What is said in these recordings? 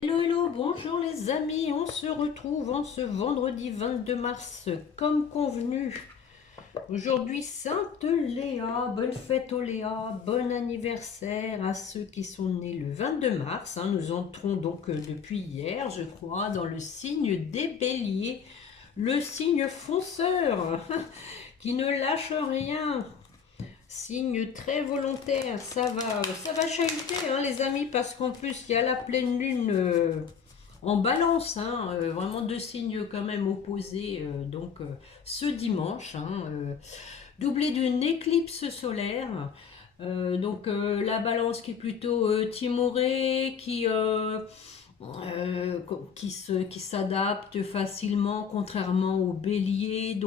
Hello, hello, bonjour les amis, on se retrouve en ce vendredi 22 mars comme convenu. Aujourd'hui Sainte Léa, bonne fête aux Léa, bon anniversaire à ceux qui sont nés le 22 mars. Nous entrons donc depuis hier, je crois, dans le signe des béliers, le signe fonceur qui ne lâche rien. Signe très volontaire, ça va chahuter les amis, parce qu'en plus il y a la pleine lune en balance, vraiment deux signes quand même opposés, ce dimanche, doublé d'une éclipse solaire. La balance qui est plutôt timorée, qui s'adapte facilement, contrairement au bélier.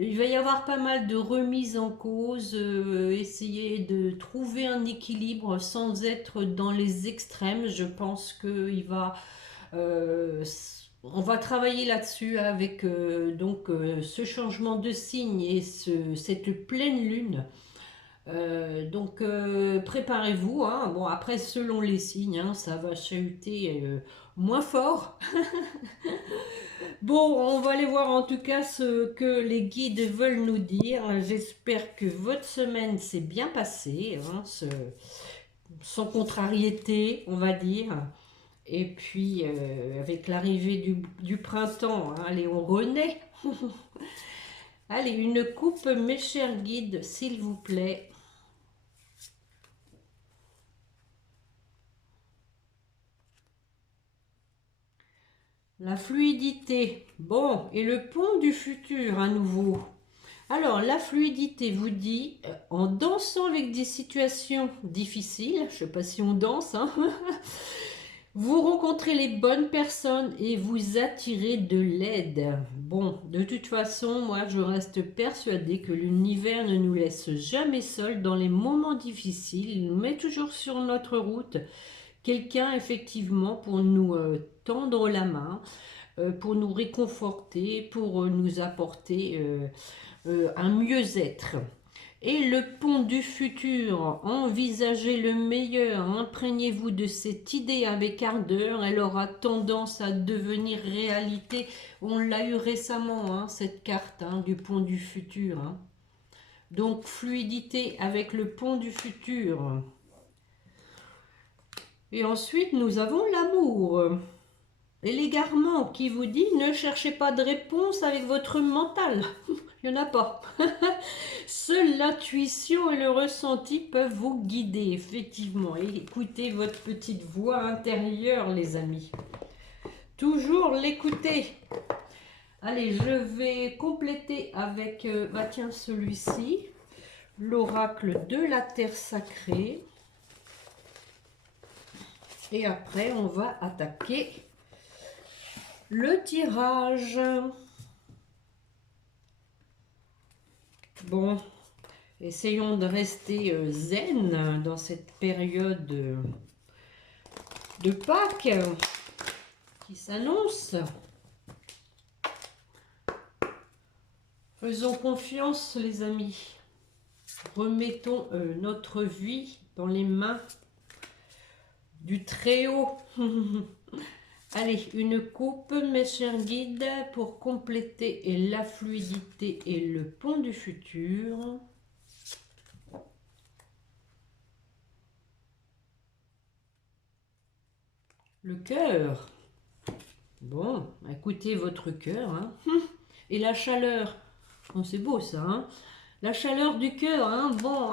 Il va y avoir pas mal de remises en cause, essayer de trouver un équilibre sans être dans les extrêmes. Je pense euh, on va travailler là-dessus avec ce changement de signe et cette pleine lune. Préparez-vous, hein. Bon, après, selon les signes, ça va chahuter moins fort. Bon, on va aller voir en tout cas ce que les guides veulent nous dire. J'espère que votre semaine s'est bien passée, sans contrariété, on va dire. Et puis, avec l'arrivée du printemps, allez, on renaît. Allez, une coupe, mes chers guides, s'il vous plaît. La fluidité. Bon, et le pont du futur à nouveau. Alors, la fluidité vous dit, en dansant avec des situations difficiles, je ne sais pas si on danse, vous rencontrez les bonnes personnes et vous attirez de l'aide. Bon, de toute façon, moi je reste persuadée que l'univers ne nous laisse jamais seuls dans les moments difficiles. Il nous met toujours sur notre route quelqu'un effectivement pour nous tendre la main, pour nous réconforter, pour nous apporter un mieux-être. Et le pont du futur, envisagez le meilleur, imprégnez-vous de cette idée avec ardeur, elle aura tendance à devenir réalité. On l'a eu récemment, cette carte du pont du futur. Donc fluidité avec le pont du futur. Et ensuite, nous avons l'amour. Et l'égarement qui vous dit ne cherchez pas de réponse avec votre mental. Il n'y en a pas. Seule l'intuition et le ressenti peuvent vous guider, effectivement. Et écoutez votre petite voix intérieure, les amis. Toujours l'écouter. Allez, je vais compléter avec tiens, celui-ci. L'oracle de la terre sacrée. Et après, on va attaquer le tirage. Bon, essayons de rester zen dans cette période de Pâques qui s'annonce. Faisons confiance, les amis. Remettons notre vie dans les mains du Très-Haut. Allez, une coupe, mes chers guides, pour compléter la fluidité et le pont du futur. Le cœur. Bon, écoutez votre cœur. Et la chaleur. Bon, c'est beau ça. La chaleur du cœur. Bon,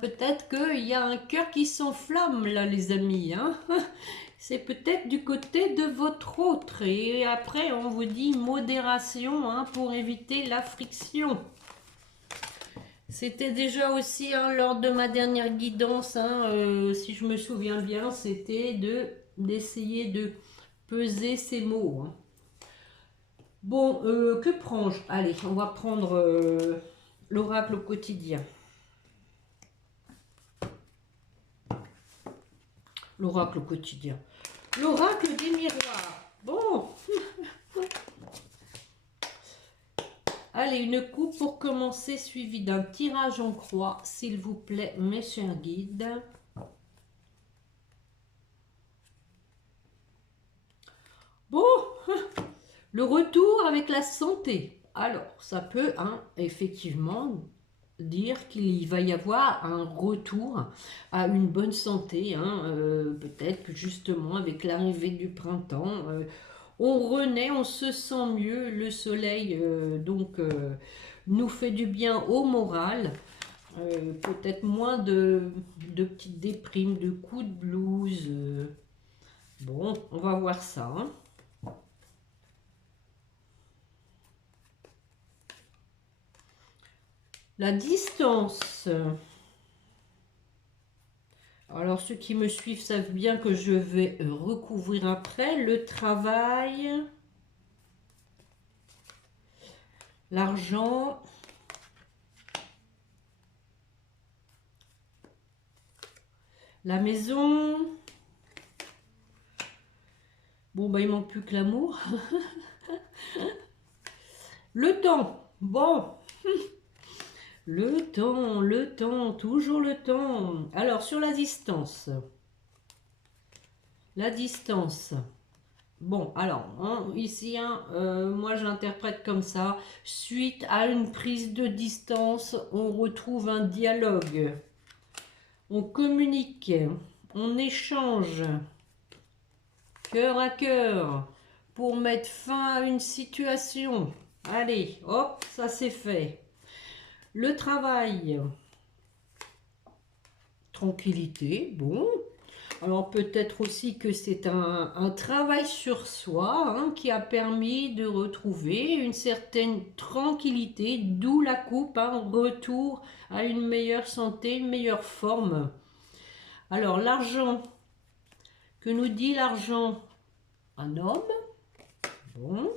peut-être qu'il y a un cœur qui s'enflamme là, les amis. C'est peut-être du côté de votre autre. Et après, on vous dit modération pour éviter la friction. C'était déjà aussi lors de ma dernière guidance, si je me souviens bien, c'était d'essayer de peser ces mots. Bon, que prends-je? Allez, on va prendre l'oracle au quotidien. L'oracle au quotidien. L'oracle des miroirs. Bon. Allez, une coupe pour commencer, suivi d'un tirage en croix, s'il vous plaît, mes chers guides. Le retour avec la santé. Alors, ça peut effectivement dire qu'il va y avoir un retour à une bonne santé. Peut-être que justement avec l'arrivée du printemps, on renaît, on se sent mieux. Le soleil nous fait du bien au moral. Peut-être moins de petites déprimes, de coups de blues. Bon, on va voir ça. La distance. Alors, ceux qui me suivent savent bien que je vais recouvrir après. Le travail. L'argent. La maison. Bon, bah, il manque plus que l'amour. Le temps. Bon. Le temps, toujours le temps. Alors, sur la distance. La distance. Bon, alors, ici, moi j'interprète comme ça. Suite à une prise de distance, on retrouve un dialogue. On communique. On échange. Cœur à cœur. Pour mettre fin à une situation. Allez, hop, ça c'est fait. Le travail, tranquillité, bon. Alors peut-être aussi que c'est un travail sur soi qui a permis de retrouver une certaine tranquillité, d'où la coupe, retour à une meilleure santé, une meilleure forme. Alors l'argent, que nous dit l'argent? Un homme, bon.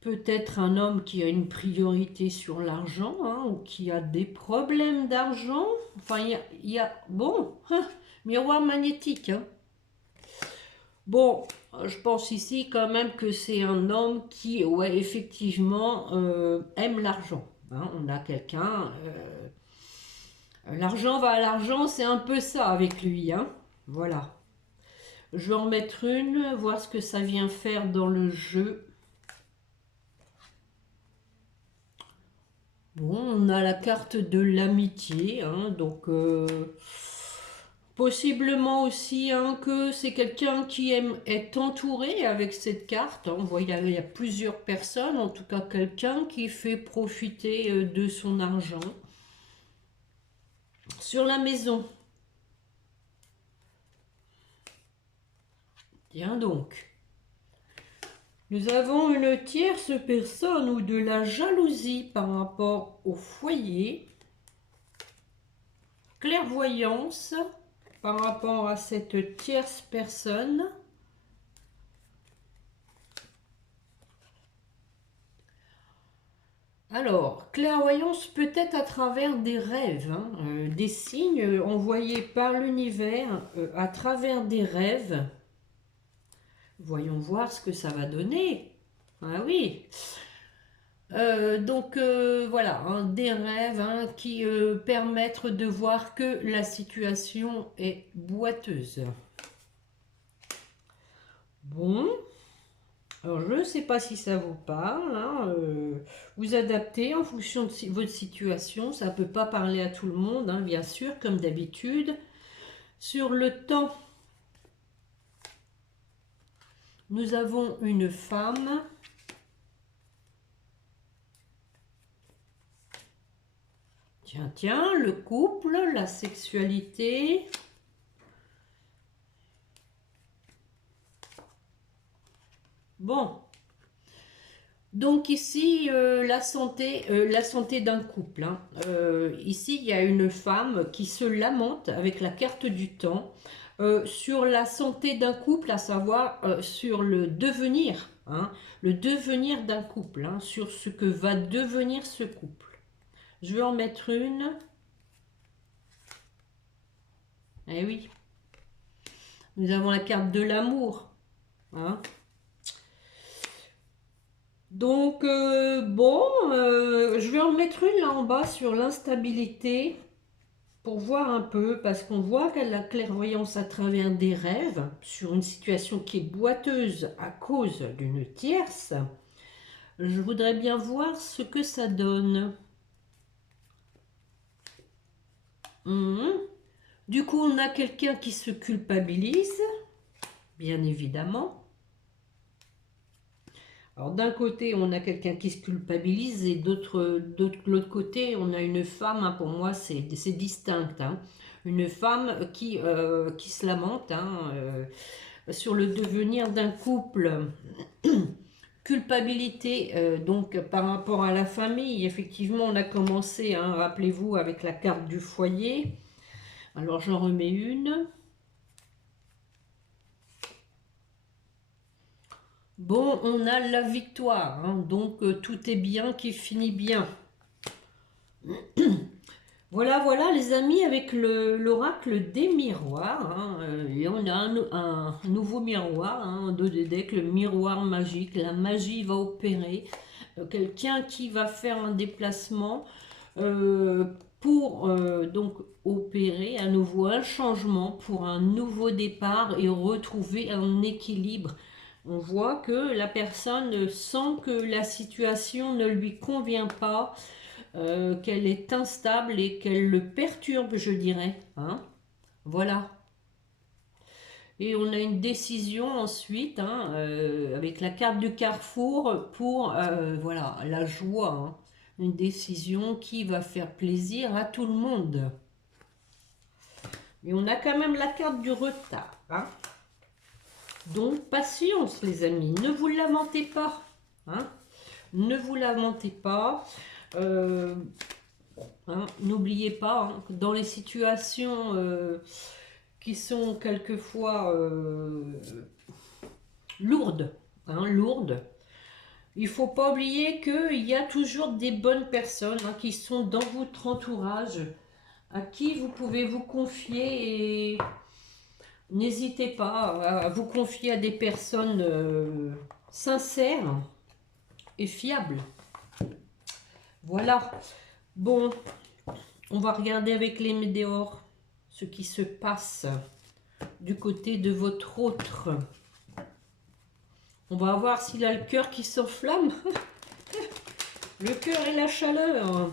Peut-être un homme qui a une priorité sur l'argent, ou qui a des problèmes d'argent. Enfin, il y a bon, miroir magnétique. Bon, je pense ici quand même que c'est un homme qui, ouais, effectivement, aime l'argent. On a quelqu'un... l'argent va à l'argent, c'est un peu ça avec lui. Voilà. Je vais en mettre une, voir ce que ça vient faire dans le jeu. Bon, on a la carte de l'amitié, donc possiblement aussi que c'est quelqu'un qui aime être entouré avec cette carte. Vous voyez, il y a plusieurs personnes, en tout cas quelqu'un qui fait profiter de son argent. Sur la maison. Tiens donc. Nous avons une tierce personne ou de la jalousie par rapport au foyer. Clairvoyance par rapport à cette tierce personne. Alors, clairvoyance peut-être à travers des rêves, des signes envoyés par l'univers à travers des rêves. Voyons voir ce que ça va donner. Ah oui. Voilà, des rêves qui permettent de voir que la situation est boiteuse. Bon, alors je ne sais pas si ça vous parle. Vous adaptez en fonction de votre situation. Ça ne peut pas parler à tout le monde, bien sûr, comme d'habitude. Sur le temps, nous avons une femme. Tiens, le couple, la sexualité. Bon. Donc ici, la santé d'un couple. Ici, il y a une femme qui se lamente avec la carte du temps sur la santé d'un couple, à savoir sur le devenir d'un couple, sur ce que va devenir ce couple. Je vais en mettre une. Eh oui. Nous avons la carte de l'amour. Donc, je vais en mettre une là en bas sur l'instabilité. pour voir un peu, parce qu'on voit qu'elle a la clairvoyance à travers des rêves sur une situation qui est boiteuse à cause d'une tierce. Je voudrais bien voir ce que ça donne. Mhm. Du coup, on a quelqu'un qui se culpabilise, bien évidemment. Alors d'un côté, on a quelqu'un qui se culpabilise et de l'autre côté, on a une femme, hein, pour moi, c'est distinct. Hein. Une femme qui se lamente sur le devenir d'un couple. Culpabilité, donc par rapport à la famille, effectivement, on a commencé, hein, rappelez-vous, avec la carte du foyer. Alors j'en remets une. Bon, on a la victoire, hein, donc tout est bien qui finit bien. Voilà, voilà les amis, avec l'oracle des miroirs. Hein, et on a un nouveau miroir, hein, de deck, le miroir magique. La magie va opérer. Quelqu'un qui va faire un déplacement euh, pour donc opérer à nouveau un changement, pour un nouveau départ et retrouver un équilibre. On voit que la personne sent que la situation ne lui convient pas, qu'elle est instable et qu'elle le perturbe, je dirais. Hein. Voilà. Et on a une décision ensuite, hein, avec la carte du carrefour pour voilà, la joie. Hein. Une décision qui va faire plaisir à tout le monde. Mais on a quand même la carte du retard. Hein. Donc patience les amis, ne vous lamentez pas. Hein. Ne vous lamentez pas. Hein, n'oubliez pas, hein, que dans les situations qui sont quelquefois lourdes, hein, lourdes, il ne faut pas oublier qu'il y a toujours des bonnes personnes, hein, qui sont dans votre entourage, à qui vous pouvez vous confier, et n'hésitez pas à vous confier à des personnes sincères et fiables. Voilà. Bon, on va regarder avec les météores ce qui se passe du côté de votre autre. On va voir s'il a le cœur qui s'enflamme. Le cœur et la chaleur.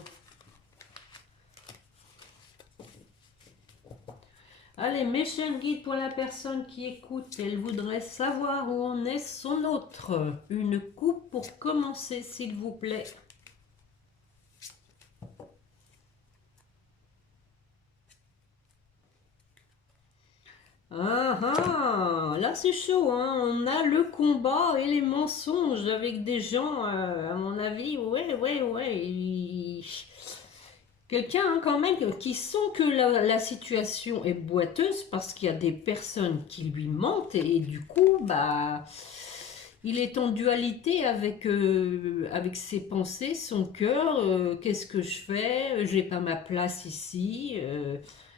Allez, méchant guide pour la personne qui écoute. Elle voudrait savoir où en est son autre. Une coupe pour commencer, s'il vous plaît. Ah ah, là c'est chaud, hein. On a le combat et les mensonges avec des gens, à mon avis, ouais. Quelqu'un, hein, quand même qui sent que la situation est boiteuse parce qu'il y a des personnes qui lui mentent et du coup, bah, il est en dualité avec ses pensées, son cœur. Qu'est-ce que je fais? J'ai pas ma place ici.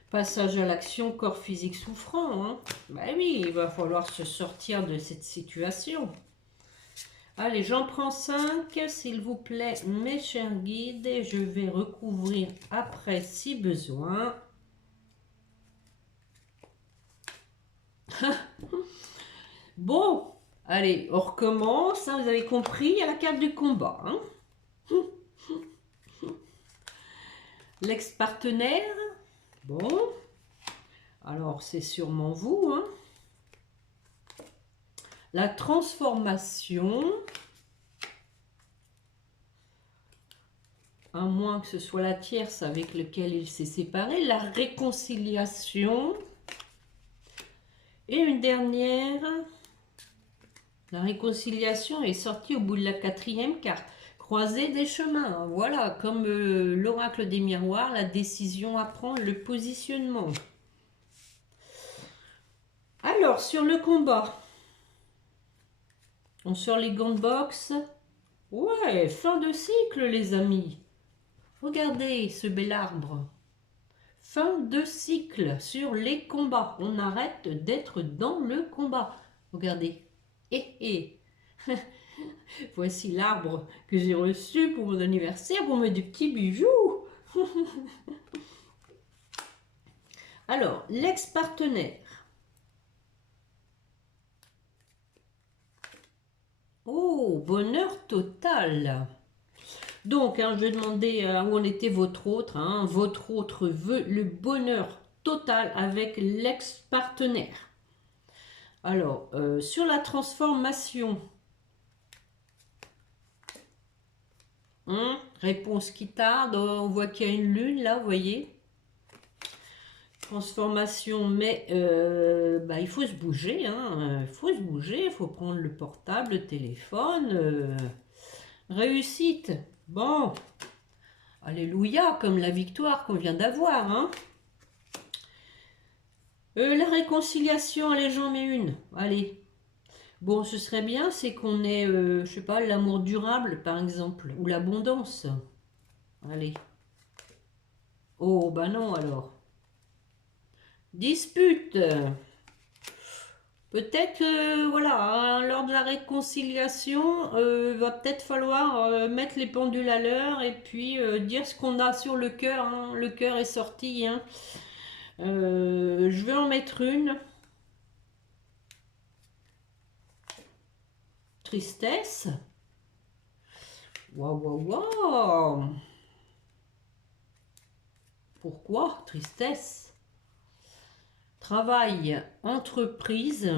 Passage à l'action, corps physique souffrant. Hein. Ben oui, il va falloir se sortir de cette situation. Allez, j'en prends 5, s'il vous plaît, mes chers guides. Et je vais recouvrir après si besoin. Bon, allez, on recommence. Hein, vous avez compris, il y a la carte du combat. Hein. L'ex-partenaire. Bon. Alors, c'est sûrement vous. Hein. La transformation. À moins que ce soit la tierce avec laquelle il s'est séparé. La réconciliation. Et une dernière. La réconciliation est sortie au bout de la 4e carte. Croiser des chemins. Voilà, comme l'oracle des miroirs, la décision à prendre, le positionnement. Alors, sur le combat, on sort les gants de boxe. Ouais, fin de cycle, les amis. Regardez ce bel arbre. Fin de cycle sur les combats. On arrête d'être dans le combat. Regardez. Voici l'arbre que j'ai reçu pour mon anniversaire, pour mes petits bijoux. Alors, l'ex-partenaire. Oh, bonheur total. Donc, hein, je vais demander où en était votre autre. Hein. Votre autre veut le bonheur total avec l'ex-partenaire. Alors, sur la transformation. Réponse qui tarde. On voit qu'il y a une lune là, vous voyez. Transformation, mais il faut se bouger. Il faut se bouger, il faut prendre le portable, le téléphone. Réussite. Bon. Alléluia, comme la victoire qu'on vient d'avoir. Hein. La réconciliation, allez, j'en mets une. Allez. Bon, ce serait bien, c'est qu'on ait, je sais pas, l'amour durable, par exemple, ou l'abondance. Allez. Oh, bah non, alors. Dispute. Peut-être, voilà, hein, lors de la réconciliation, va peut-être falloir mettre les pendules à l'heure et puis dire ce qu'on a sur le cœur. Hein. Le cœur est sorti. Hein. Je vais en mettre une. Tristesse. Waouh, waouh, waouh. Pourquoi tristesse? Travail, entreprise.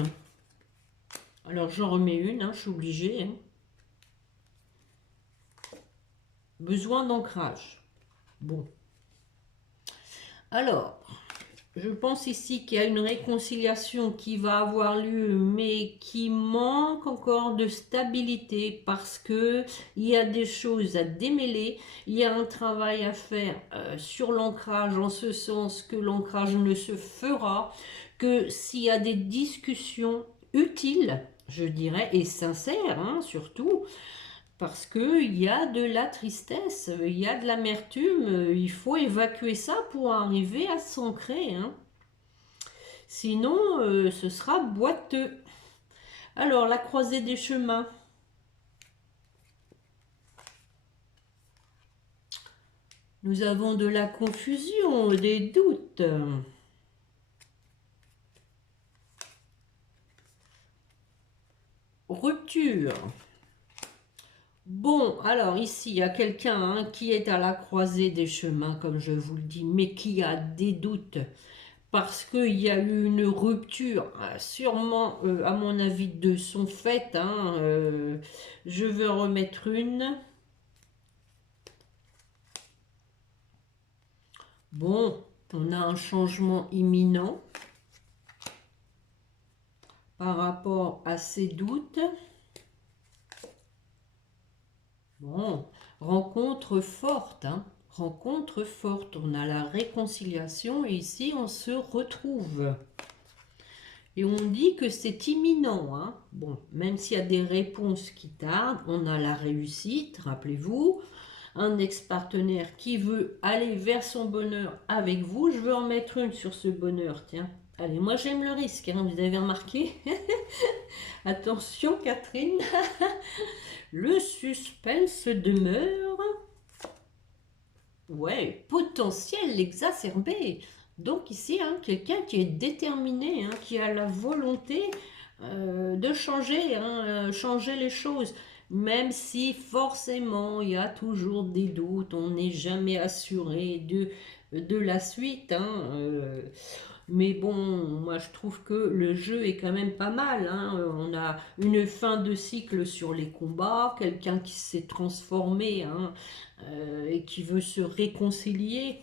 Alors j'en remets une, hein, je suis obligée. Hein. Besoin d'ancrage. Bon. Alors, je pense ici qu'il y a une réconciliation qui va avoir lieu, mais qui manque encore de stabilité parce que il y a des choses à démêler, il y a un travail à faire sur l'ancrage, en ce sens que l'ancrage ne se fera que s'il y a des discussions utiles, je dirais, et sincères, hein, surtout, parce qu'il y a de la tristesse, il y a de l'amertume, il faut évacuer ça pour arriver à s'ancrer. Hein. Sinon, ce sera boiteux. Alors, la croisée des chemins. Nous avons de la confusion, des doutes. Rupture. Bon, alors ici, il y a quelqu'un hein, qui est à la croisée des chemins, comme je vous le dis, mais qui a des doutes parce qu'il y a eu une rupture, sûrement, à mon avis, de son fait. Hein, je veux remettre une. Bon, on a un changement imminent par rapport à ses doutes. Bon, rencontre forte, hein. Rencontre forte. On a la réconciliation et ici on se retrouve. Et on dit que c'est imminent. Hein. Bon, même s'il y a des réponses qui tardent, on a la réussite, rappelez-vous. Un ex-partenaire qui veut aller vers son bonheur avec vous. Je veux en mettre une sur ce bonheur, tiens. Allez, moi j'aime le risque, hein, vous avez remarqué. Attention Catherine. Le suspense demeure. Ouais, potentiel exacerbé. Donc ici, hein, quelqu'un qui est déterminé, hein, qui a la volonté de changer, hein, changer les choses. Même si forcément, il y a toujours des doutes, on n'est jamais assuré de la suite. Hein, mais bon, moi je trouve que le jeu est quand même pas mal. Hein. On a une fin de cycle sur les combats, quelqu'un qui s'est transformé hein, et qui veut se réconcilier.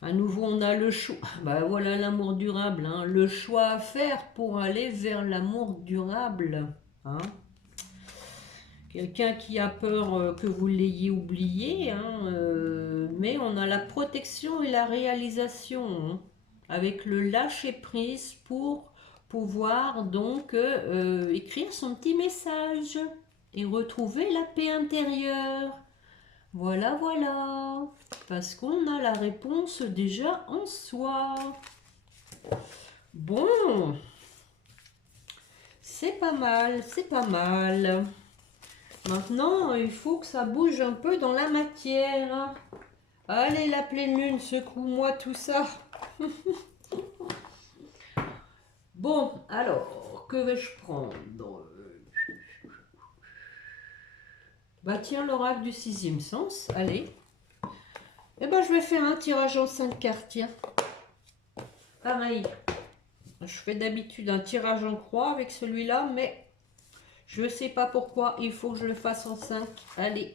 À nouveau, on a le choix. Bah voilà l'amour durable. Hein. Le choix à faire pour aller vers l'amour durable. Hein. Quelqu'un qui a peur que vous l'ayez oublié. Hein, mais on a la protection et la réalisation. Hein. Avec le lâcher-prise pour pouvoir donc écrire son petit message et retrouver la paix intérieure. Voilà, voilà, parce qu'on a la réponse déjà en soi. Bon, c'est pas mal, c'est pas mal. Maintenant, il faut que ça bouge un peu dans la matière. Allez, la pleine lune, secoue-moi tout ça. Bon, alors, que vais-je prendre? Bah tiens, l'oracle du sixième sens, allez. Eh ben, je vais faire un tirage en 5 cartes, tiens. Pareil. Je fais d'habitude un tirage en croix avec celui-là, mais je ne sais pas pourquoi, il faut que je le fasse en 5. Allez.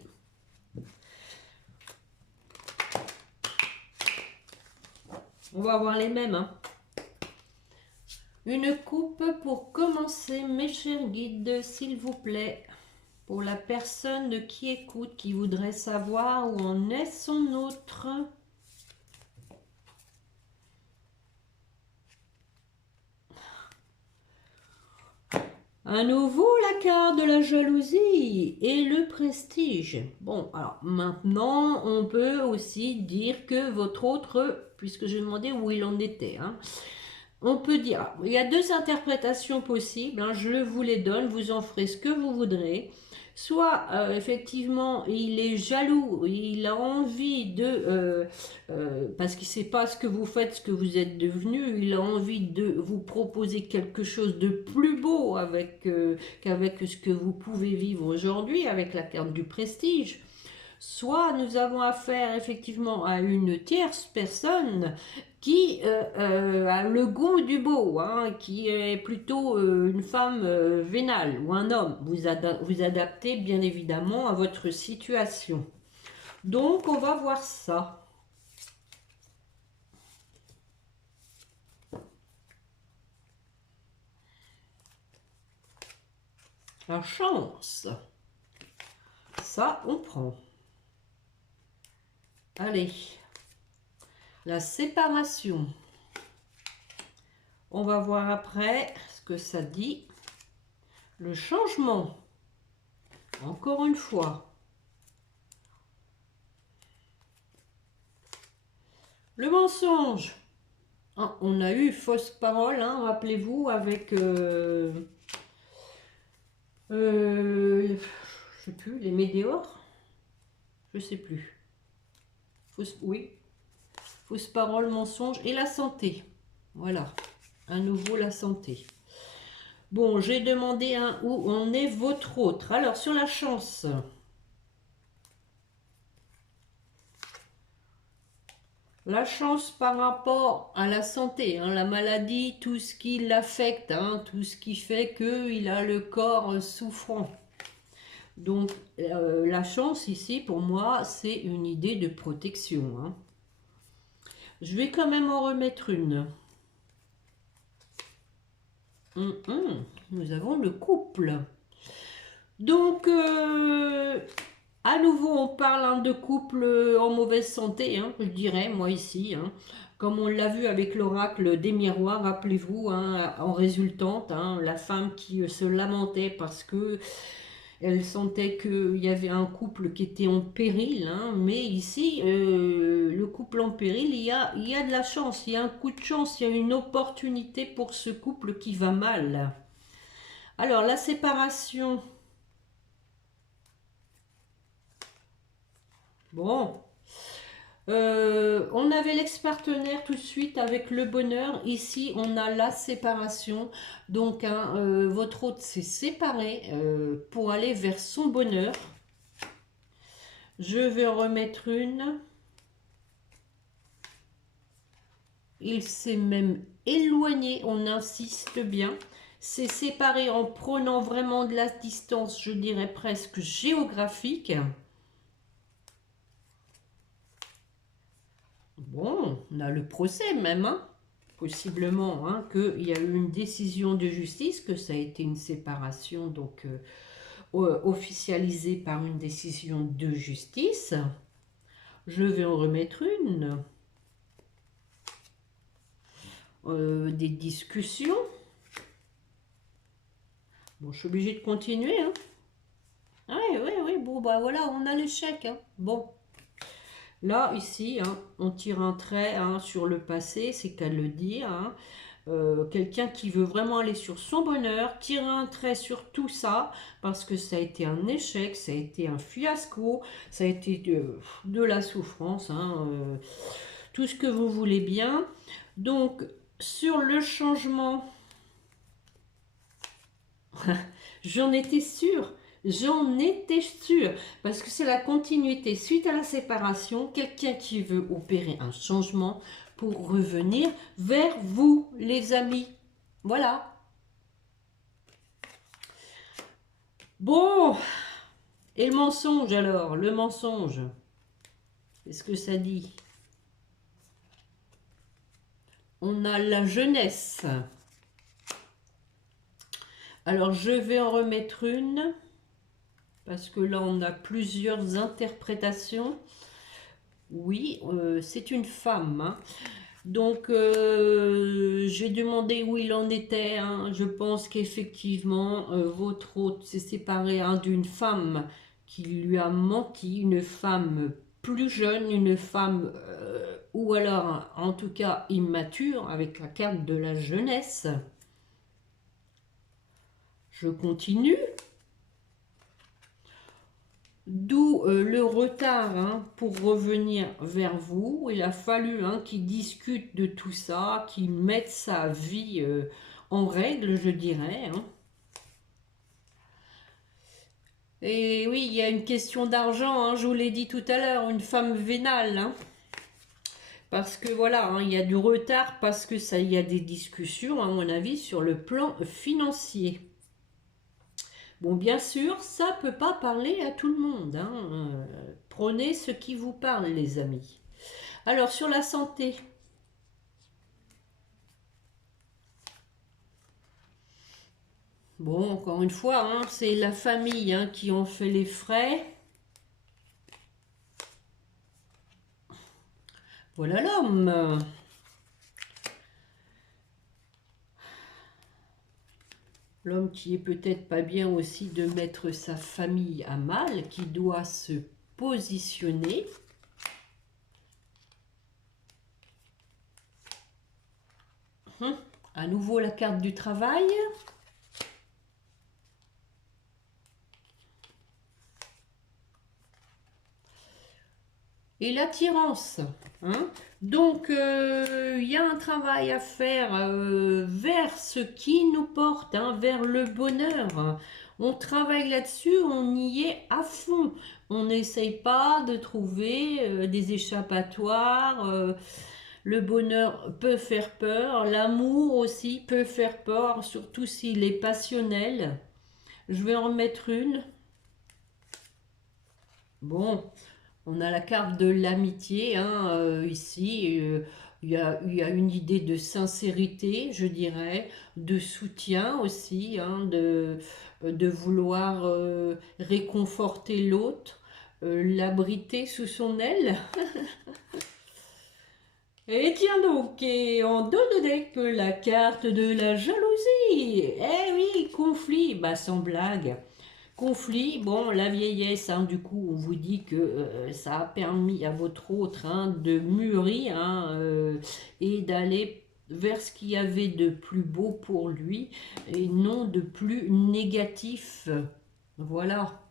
On va avoir les mêmes, hein. Une coupe pour commencer, mes chers guides, s'il vous plaît. Pour la personne qui écoute, qui voudrait savoir où en est son autre. À nouveau, la carte de la jalousie et le prestige. Bon, alors maintenant, on peut aussi dire que votre autre, puisque j'ai demandé où il en était, hein, on peut dire, il y a deux interprétations possibles, hein, je vous les donne, vous en ferez ce que vous voudrez. Soit effectivement il est jaloux, il a envie parce qu'il ne sait pas ce que vous faites, ce que vous êtes devenu, il a envie de vous proposer quelque chose de plus beau qu'avec ce que vous pouvez vivre aujourd'hui, avec la carte du prestige. Soit nous avons affaire effectivement à une tierce personne qui a le goût du beau, hein, qui est plutôt une femme vénale ou un homme. Vous adaptez bien évidemment à votre situation. Donc on va voir ça. La chance. Ça, on prend. Allez. La séparation. On va voir après ce que ça dit. Le changement. Encore une fois. Le mensonge. Ah, on a eu fausse parole, hein, rappelez-vous, avec... je sais plus, les météores. Je sais plus. Oui. Fausse parole, mensonge et la santé. Voilà. À nouveau la santé. Bon, j'ai demandé où en est votre autre. Alors, sur la chance. La chance par rapport à la santé, hein, la maladie, tout ce qui l'affecte, hein, tout ce qui fait qu'il a le corps souffrant. Donc, la chance ici, pour moi, c'est une idée de protection. Hein. Je vais quand même en remettre une. Nous avons le couple. Donc, à nouveau, on parle de couple en mauvaise santé, hein, je dirais, moi ici. Hein. Comme on l'a vu avec l'oracle des miroirs, rappelez-vous, hein, en résultante, hein, la femme qui se lamentait parce que elle sentait qu'il y avait un couple qui était en péril, hein, mais ici, le couple en péril, il y a de la chance, il y a un coup de chance, il y a une opportunité pour ce couple qui va mal. Alors, la séparation. Bon. On avait l'ex-partenaire tout de suite avec le bonheur. Ici, on a la séparation. Donc, hein, votre hôte s'est séparé pour aller vers son bonheur. Je vais en remettre une. Il s'est même éloigné, on insiste bien. C'est séparé en prenant vraiment de la distance, je dirais presque géographique. Bon, on a le procès même, hein, possiblement, hein, qu'il y a eu une décision de justice, que ça a été une séparation donc officialisée par une décision de justice. Je vais en remettre une. Des discussions. Bon, je suis obligée de continuer. Hein. Oui, bon, bah voilà, on a l'échec. Hein. Bon. Là, ici, hein, on tire un trait hein, sur le passé, c'est qu'à le dire. Hein. Quelqu'un qui veut vraiment aller sur son bonheur, tire un trait sur tout ça, parce que ça a été un échec, ça a été un fiasco, ça a été de la souffrance, hein, tout ce que vous voulez bien. Donc, sur le changement, J'en étais sûre. J'en étais sûre. Parce que c'est la continuité. Suite à la séparation, quelqu'un qui veut opérer un changement pour revenir vers vous, les amis. Voilà. Bon. Et le mensonge alors? Le mensonge. Qu'est-ce que ça dit? On a la jeunesse. Alors, je vais en remettre une. Parce que là, on a plusieurs interprétations. Oui, c'est une femme. Hein. Donc, j'ai demandé où il en était. Hein. Je pense qu'effectivement, votre hôte s'est séparé hein, d'une femme qui lui a menti, une femme plus jeune, une femme, ou alors, en tout cas, immature, avec la carte de la jeunesse. Je continue. D'où le retard hein, pour revenir vers vous. Il a fallu hein, qu'il discute de tout ça, qu'il mette sa vie en règle, je dirais. Hein. Et oui, il y a une question d'argent, hein, je vous l'ai dit tout à l'heure, une femme vénale. Hein. Parce que voilà, hein, il y a du retard, parce que ça, il y a des discussions, à mon avis, sur le plan financier. Bon, bien sûr, ça ne peut pas parler à tout le monde. Hein. Prenez ce qui vous parle, les amis. Alors, sur la santé. Bon, encore une fois, hein, c'est la famille hein, qui en fait les frais. Voilà l'homme. L'homme qui est peut-être pas bien aussi de mettre sa famille à mal, qui doit se positionner. À nouveau la carte du travail. Et l'attirance. Hein. Donc, il y a un travail à faire vers ce qui nous porte, hein, vers le bonheur. On travaille là-dessus, on y est à fond. On n'essaye pas de trouver des échappatoires. Le bonheur peut faire peur, l'amour aussi peut faire peur, surtout s'il est passionnel. Je vais en remettre une. Bon, on a la carte de l'amitié, hein, ici. Il y a une idée de sincérité, je dirais, de soutien aussi, hein, de vouloir réconforter l'autre, l'abriter sous son aile. Et tiens donc, et on donne que la carte de la jalousie. Eh oui, conflit, bah sans blague. Conflit, bon, la vieillesse, hein, du coup, on vous dit que ça a permis à votre autre hein, de mûrir hein, et d'aller vers ce qu'il y avait de plus beau pour lui et non de plus négatif. Voilà.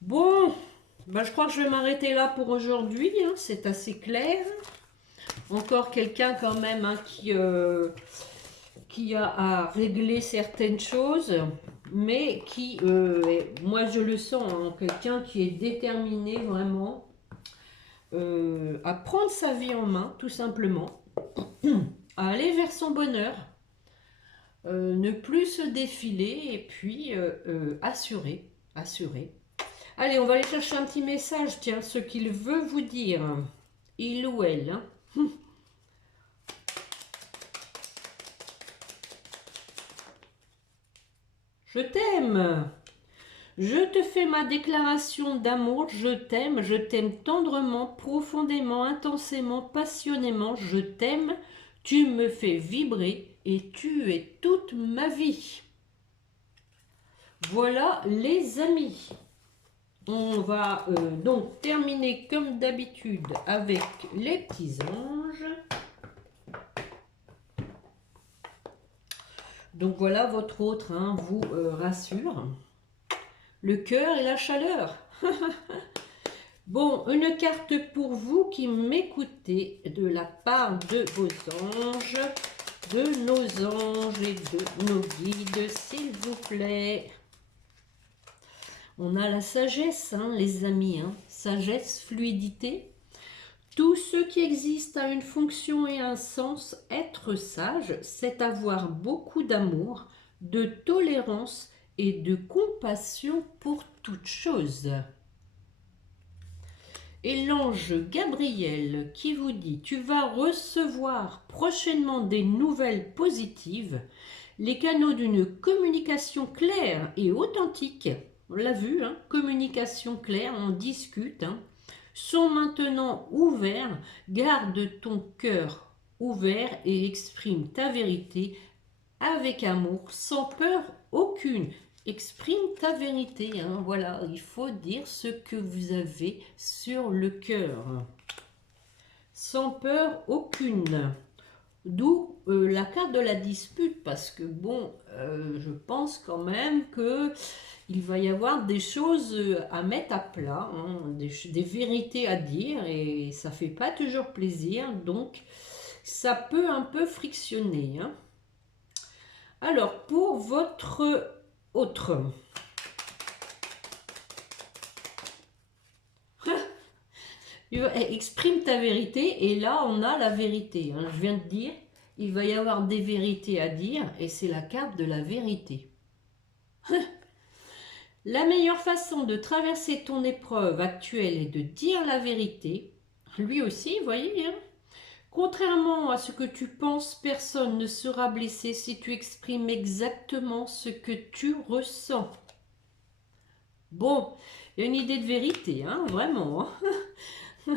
Bon, bah, je crois que je vais m'arrêter là pour aujourd'hui, hein, c'est assez clair. Encore quelqu'un quand même hein, qui a à régler certaines choses, mais qui, moi je le sens, hein, quelqu'un qui est déterminé vraiment à prendre sa vie en main, tout simplement, à aller vers son bonheur, ne plus se défiler et puis assurer. Allez, on va aller chercher un petit message, tiens, ce qu'il veut vous dire, il ou elle. Hein. Je t'aime. Je te fais ma déclaration d'amour. Je t'aime tendrement, profondément, intensément, passionnément. Je t'aime. Tu me fais vibrer et tu es toute ma vie. Voilà les amis. On va donc terminer comme d'habitude avec les petits anges. Donc voilà, votre autre hein, vous rassure. Le cœur et la chaleur. Bon, une carte pour vous qui m'écoutez de la part de vos anges. de nos anges et de nos guides, s'il vous plaît. On a la sagesse, hein, les amis, hein. Sagesse, fluidité. Tout ce qui existe a une fonction et un sens. Être sage, c'est avoir beaucoup d'amour, de tolérance et de compassion pour toute chose. Et l'ange Gabriel qui vous dit: tu vas recevoir prochainement des nouvelles positives, les canaux d'une communication claire et authentique. On l'a vu, hein, communication claire, on discute, hein, sont maintenant ouverts. Garde ton cœur ouvert et exprime ta vérité avec amour, sans peur aucune. Exprime ta vérité, hein, voilà, il faut dire ce que vous avez sur le cœur. Sans peur aucune. D'où la carte de la dispute, parce que bon, je pense quand même que il va y avoir des choses à mettre à plat, hein, des vérités à dire, et ça fait pas toujours plaisir, donc ça peut un peu frictionner, hein. Alors, pour votre autre, exprime ta vérité, et là on a la vérité, hein. Je viens de dire, il va y avoir des vérités à dire, et c'est la carte de la vérité. La meilleure façon de traverser ton épreuve actuelle est de dire la vérité. Lui aussi, vous voyez, hein. Contrairement à ce que tu penses, personne ne sera blessé si tu exprimes exactement ce que tu ressens. Bon, il y a une idée de vérité, hein, vraiment, hein.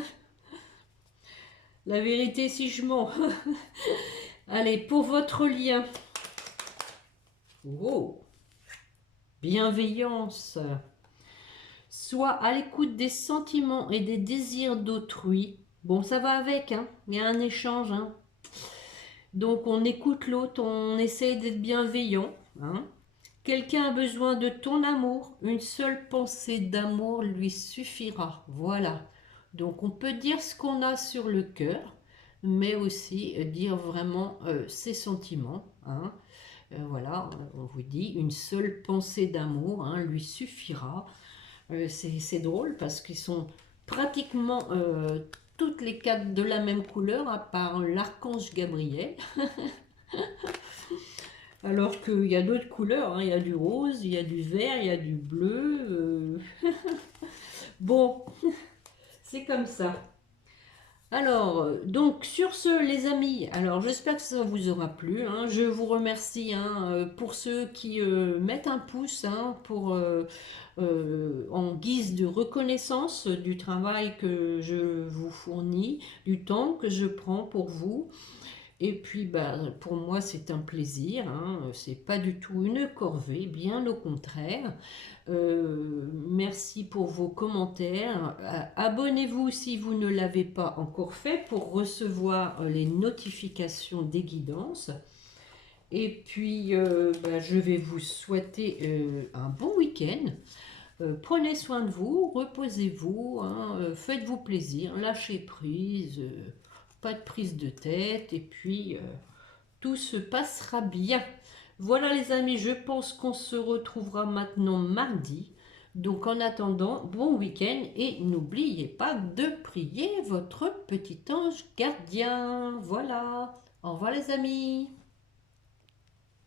La vérité si je mens. Allez, pour votre lien. Oh, bienveillance. Sois à l'écoute des sentiments et des désirs d'autrui. Bon, ça va avec, hein. Il y a un échange, hein. Donc, on écoute l'autre, on essaie d'être bienveillant, hein. Quelqu'un a besoin de ton amour. Une seule pensée d'amour lui suffira. Voilà. Donc, on peut dire ce qu'on a sur le cœur, mais aussi dire vraiment ses sentiments, hein. Voilà, on vous dit, une seule pensée d'amour, hein, lui suffira. C'est drôle parce qu'ils sont pratiquement toutes les quatre de la même couleur, à part l'archange Gabriel. Alors qu'il y a d'autres couleurs, hein. Il y a du rose, il y a du vert, il y a du bleu. Bon, c'est comme ça. Alors, donc sur ce les amis, alors j'espère que ça vous aura plu, hein. Je vous remercie, hein, pour ceux qui mettent un pouce, hein, en guise de reconnaissance du travail que je vous fournis, du temps que je prends pour vous. Et puis, bah, pour moi, c'est un plaisir, hein. C'est pas du tout une corvée, bien au contraire. Merci pour vos commentaires. Abonnez-vous si vous ne l'avez pas encore fait pour recevoir les notifications des guidances. Et puis, bah, je vais vous souhaiter un bon week-end. Prenez soin de vous, reposez-vous, hein, faites-vous plaisir, lâchez prise. Pas de prise de tête, et puis tout se passera bien. Voilà les amis, je pense qu'on se retrouvera maintenant mardi. Donc en attendant, bon week-end, et n'oubliez pas de prier votre petit ange gardien. Voilà, au revoir les amis.